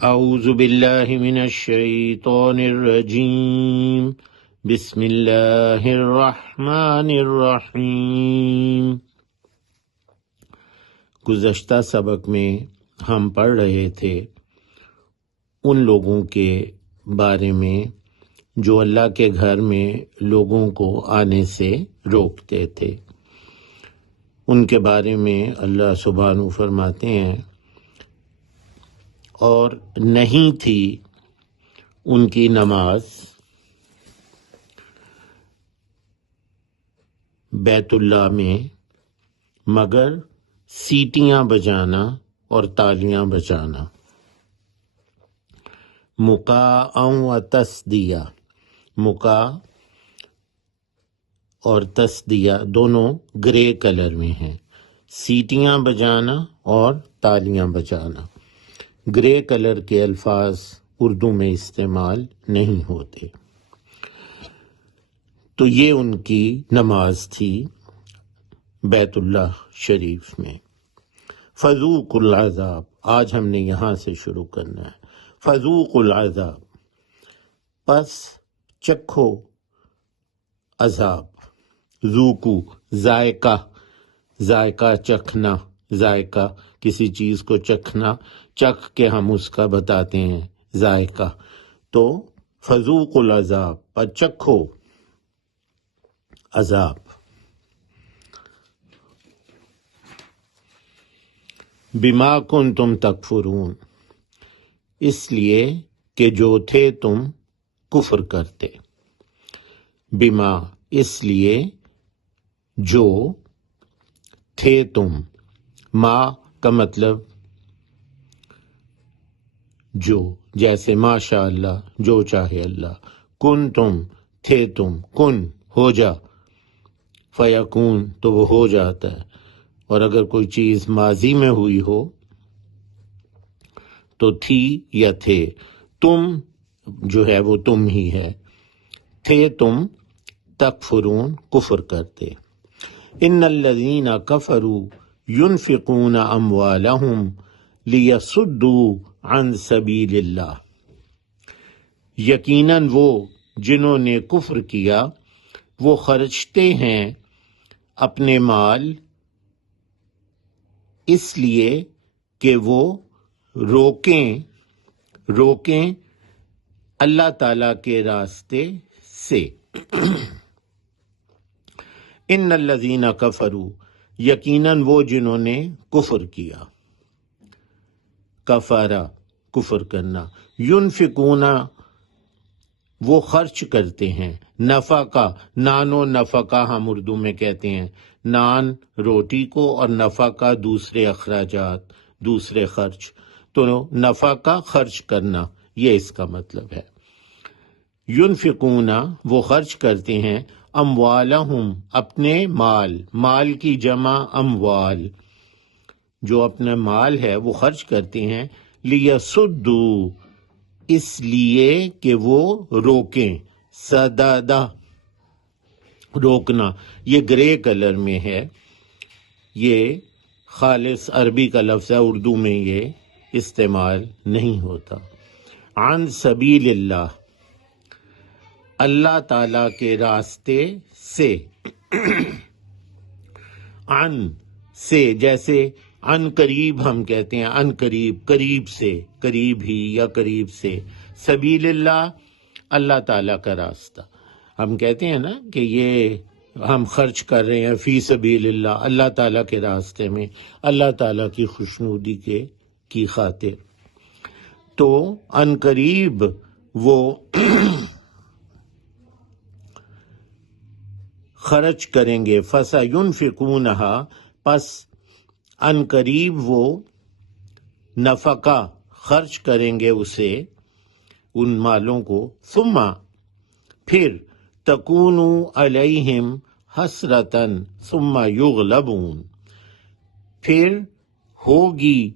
اعوذ باللہ من الشیطان الرجیم، بسم اللہ الرحمن الرحیم۔ گزشتہ سبق میں ہم پڑھ رہے تھے ان لوگوں کے بارے میں جو اللہ کے گھر میں لوگوں کو آنے سے روکتے تھے۔ ان کے بارے میں اللہ سبحانہ فرماتے ہیں، اور نہیں تھی ان کی نماز بیت اللہ میں مگر سیٹیاں بجانا اور تالیاں بجانا۔ مکاء و تصدیہ، مکا اور تصدیہ دونوں گرے کلر میں ہیں، سیٹیاں بجانا اور تالیاں بجانا۔ گرے کلر کے الفاظ اردو میں استعمال نہیں ہوتے۔ تو یہ ان کی نماز تھی بیت اللہ شریف میں۔ فذوقوا العذاب، آج ہم نے یہاں سے شروع کرنا ہے۔ فذوقوا العذاب، پس چکھو عذاب۔ ذوقو، ذائقہ، ذائقہ چکھنا، ذائقہ کسی چیز کو چکھنا، چکھ کے ہم اس کا بتاتے ہیں ذائقہ۔ تو فذوقوا العذاب، پر چکھو عذاب۔ بما کنتم تکفرون، اس لیے کہ جو تھے تم کفر کرتے۔ بما، اس لیے جو تھے تم، ما کا مطلب جو، جیسے ماشاء اللہ، جو چاہے اللہ۔ کن تم، تھے تم، کن ہو جا، فیکون تو وہ ہو جاتا ہے۔ اور اگر کوئی چیز ماضی میں ہوئی ہو تو تھی یا تھے، تم جو ہے وہ تم ہی ہے، تھے تم تکفرون، کفر کرتے۔ ان الذین کفروا ينفقون اموالهم لیصدوا عن سبیل اللہ، یقیناً وہ جنہوں نے کفر کیا وہ خرچتے ہیں اپنے مال اس لیے کہ وہ روکیں اللہ تعالیٰ کے راستے سے۔ ان الذین کفروا، یقیناً وہ جنہوں نے کفر کیا، کفارہ کفر کرنا، ینفقون وہ خرچ کرتے ہیں، نفقہ، نان و نفقہ ہم اردو میں کہتے ہیں، نان روٹی کو اور نفقہ دوسرے اخراجات، دوسرے خرچ، تو نفقہ خرچ کرنا، یہ اس کا مطلب ہے۔ ینفقون وہ خرچ کرتے ہیں، اموالہم اپنے مال، مال کی جمع اموال، جو اپنا مال ہے وہ خرچ کرتے ہیں، لیصدوا اس لیے کہ وہ روکیں، سدادہ روکنا، یہ گرے کلر میں ہے، یہ خالص عربی کا لفظ ہے، اردو میں یہ استعمال نہیں ہوتا۔ عن سبیل اللہ، اللہ تعالی کے راستے سے۔ عن سے، جیسے عن قریب ہم کہتے ہیں، عن قریب، قریب سے، قریب ہی یا قریب سے۔ سبیل اللہ، اللہ تعالیٰ کا راستہ۔ ہم کہتے ہیں نا کہ یہ ہم خرچ کر رہے ہیں فی سبیل اللہ، اللہ تعالیٰ کے راستے میں، اللہ تعالیٰ کی خوشنودی کی خاطر۔ تو عن قریب وہ خرچ کریں گے، فَسَيُنْفِقُونَهَا، پس عن قریب وہ نفقہ خرچ کریں گے اسے، ان مالوں کو، ثم پھر تکون علیہم حسرتاً ثم یغلبون، پھر ہوگی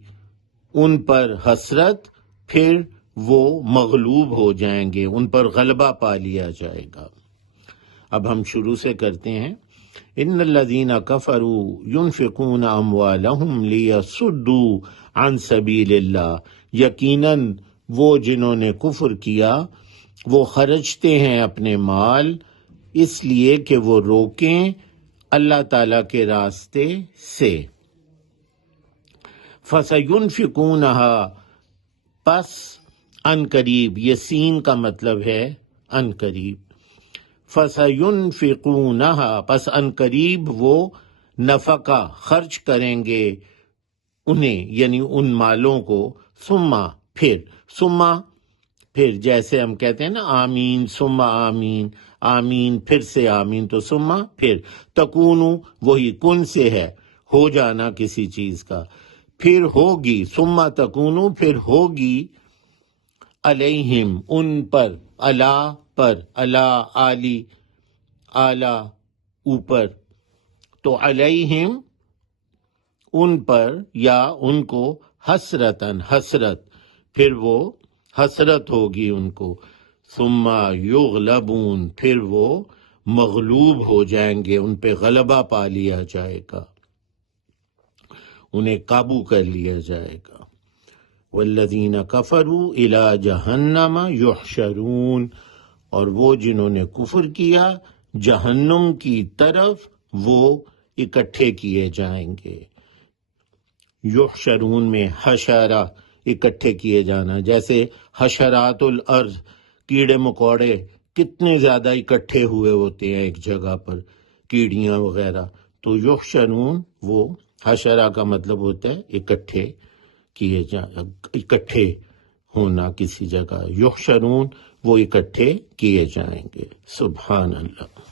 ان پر حسرت، پھر وہ مغلوب ہو جائیں گے، ان پر غلبہ پا لیا جائے گا۔ اب ہم شروع سے کرتے ہیں۔ ان الذین کفروا ينفقون اموالهم لیصدوا عن سبیل اللہ، یقیناً وہ جنہوں نے کفر کیا وہ خرچتے ہیں اپنے مال اس لیے کہ وہ روکیں اللہ تعالیٰ کے راستے سے۔ فَسَيُنْفِقُونَهَا، پس ان قریب، یہ سین کا مطلب ہے ان قریب، فَسَيُنْفِقُونَهَا، پس ان قریب وہ نفقہ خرچ کریں گے انہیں، یعنی ان مالوں کو، ثم پھر جیسے ہم کہتے ہیں نا آمین ثم آمین، آمین پھر سے آمین، تو ثم پھر، تکونو وہی کن سے ہے ہو جانا کسی چیز کا، پھر ہوگی، ثم تکونو پھر ہوگی، علیہم ان پر، علی عالی اعلی اوپر، تو علیہم ان پر یا ان کو، حسرتاً حسرت، پھر وہ حسرت ہوگی ان کو، ثم یغلبون پھر وہ مغلوب ہو جائیں گے، ان پہ غلبہ پا لیا جائے گا، انہیں قابو کر لیا جائے گا۔ والذین کفروا الی جہنم یحشرون، اور وہ جنہوں نے کفر کیا جہنم کی طرف وہ اکٹھے کیے جائیں گے۔ یحشرون میں حشرہ اکٹھے کیے جانا، جیسے حشرات الارض کیڑے مکوڑے کتنے زیادہ اکٹھے ہوئے ہوتے ہیں ایک جگہ پر، کیڑیاں وغیرہ، تو یحشرون وہ حشرہ کا مطلب ہوتا ہے اکٹھے کیے اکٹھے ہونا کسی جگہ، یحشرون وہ اکٹھے کیے جائیں گے۔ سبحان اللہ۔